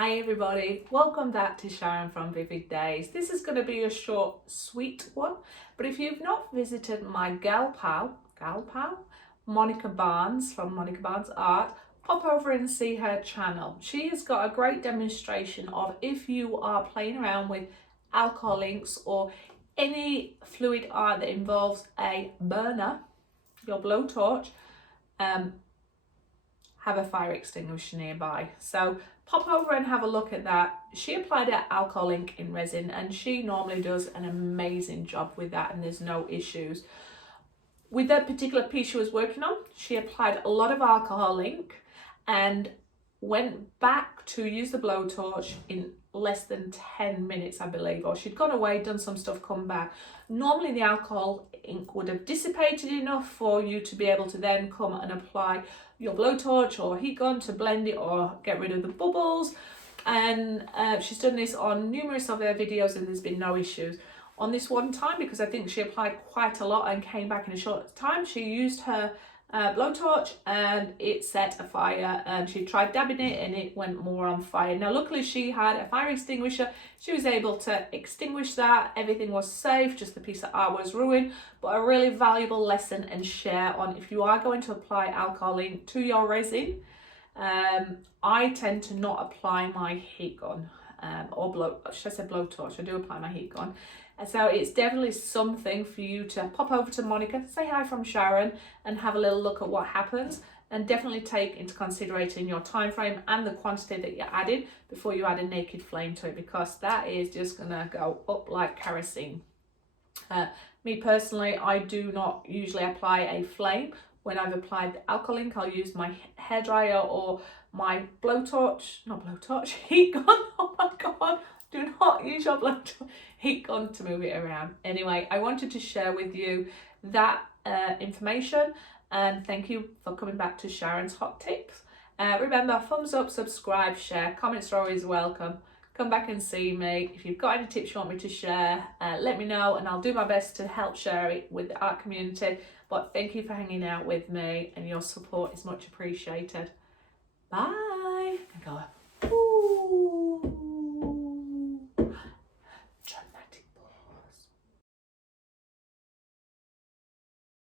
Hi everybody, welcome back to Sharon from Vivid Days. This is going to be a short, sweet one, but if you've not visited my gal pal, Monica Barnes from Monica Barnes Art, pop over and see her channel. She has got a great demonstration of if you are playing around with alcohol inks or any fluid art that involves a burner, your blowtorch, have a fire extinguisher nearby. So pop over and have a look at that. She applied her alcohol ink in resin and she normally does an amazing job with that, and there's no issues. With that particular piece she was working on, she applied a lot of alcohol ink and went back to use the blowtorch in less than 10 minutes, I believe, or she'd gone away, done some stuff, come back. Normally the alcohol ink would have dissipated enough for you to be able to then come and apply your blowtorch or heat gun to blend it or get rid of the bubbles. And she's done this on numerous of her videos and there's been no issues. On this one time, because I think she applied quite a lot and came back in a short time, she used her blowtorch and it set a fire, and she tried dabbing it and it went more on fire. Now luckily she had a fire extinguisher, she was able to extinguish that, everything was safe, just the piece of art was ruined. But a really valuable lesson and share on if you are going to apply alcohol ink to your resin. I tend to not apply my heat gun or blowtorch. I do apply my heat gun. And so it's definitely something for you to pop over to Monica, say hi from Sharon and have a little look at what happens, and definitely take into consideration your time frame and the quantity that you're adding before you add a naked flame to it, because that is just gonna go up like kerosene. Me personally, I do not usually apply a flame. When I've applied the alcohol ink, I'll use my hairdryer or my heat gun. Oh my God. Do not use your blowtorch heat gun to move it around. Anyway, I wanted to share with you that information, and thank you for coming back to Sharon's Hot Tips. Remember, thumbs up, subscribe, share, comments are always welcome. Come back and see me. If you've got any tips you want me to share, let me know and I'll do my best to help share it with the art community. But thank you for hanging out with me, and your support is much appreciated.